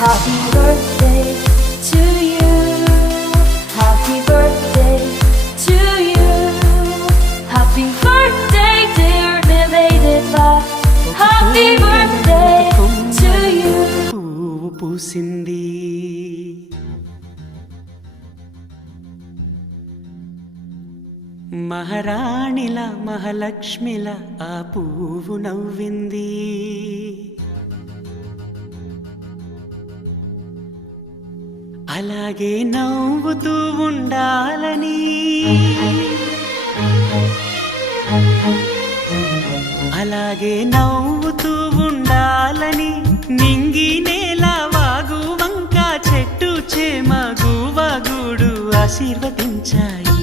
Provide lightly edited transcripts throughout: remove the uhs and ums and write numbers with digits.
Happy birthday to you. Happy birthday to you. Happy birthday dear Nivedita. Happy birthday to you. పువ్వు పూసింది మహారాణిలా మహాలక్ష్మిలా ఆ పువ్వు నవ్వింది. అలాగే నవ్వుతూ ఉండాలని, అలాగే నవ్వుతూ ఉండాలని నింగి నేల వాగు వంక చెట్టు చేమ గువగూడు ఆశీర్వదించాయి.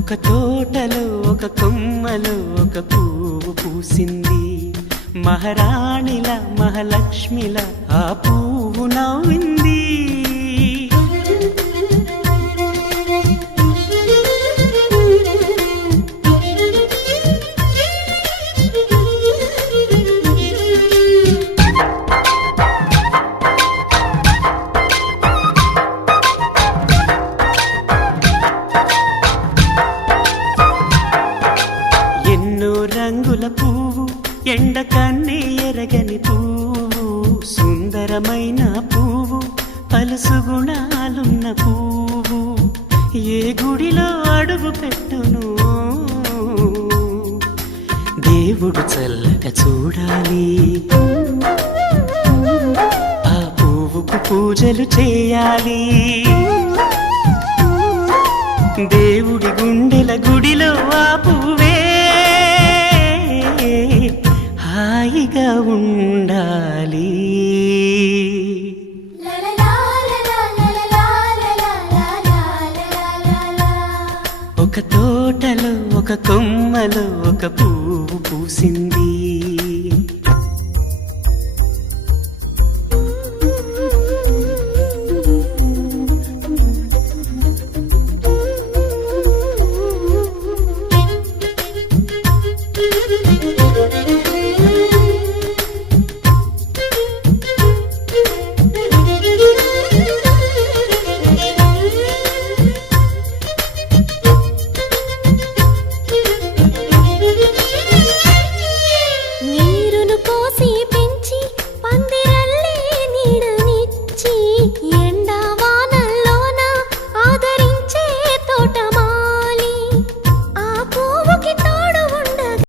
ఒక తోటలో ఒక కొమ్మలో ఒక పువ్వు పూసింది. మహారాణిల మహాలక్ష్మిల ఆ పువ్వు నవ్వింది. ఎన్నో రంగుల పువ్వు, ఎండ కన్నే ఎరగని పువ్వు, సుందరమైన పువ్వు, పలుసు గుణాలున్న పువ్వు, ఏ గుడిలో అడుగు పెట్టును దేవుడు చల్లగా చూడాలి. ఆ పువ్వుకు పూజలు చేయాలి. దేవుడి గుండెల గుడిలో ఆ పువ్వే హాయిగా ఉండాలి. ఒక తోటలో ఒక కొమ్మలో ఒక పువ్వు పూసింది.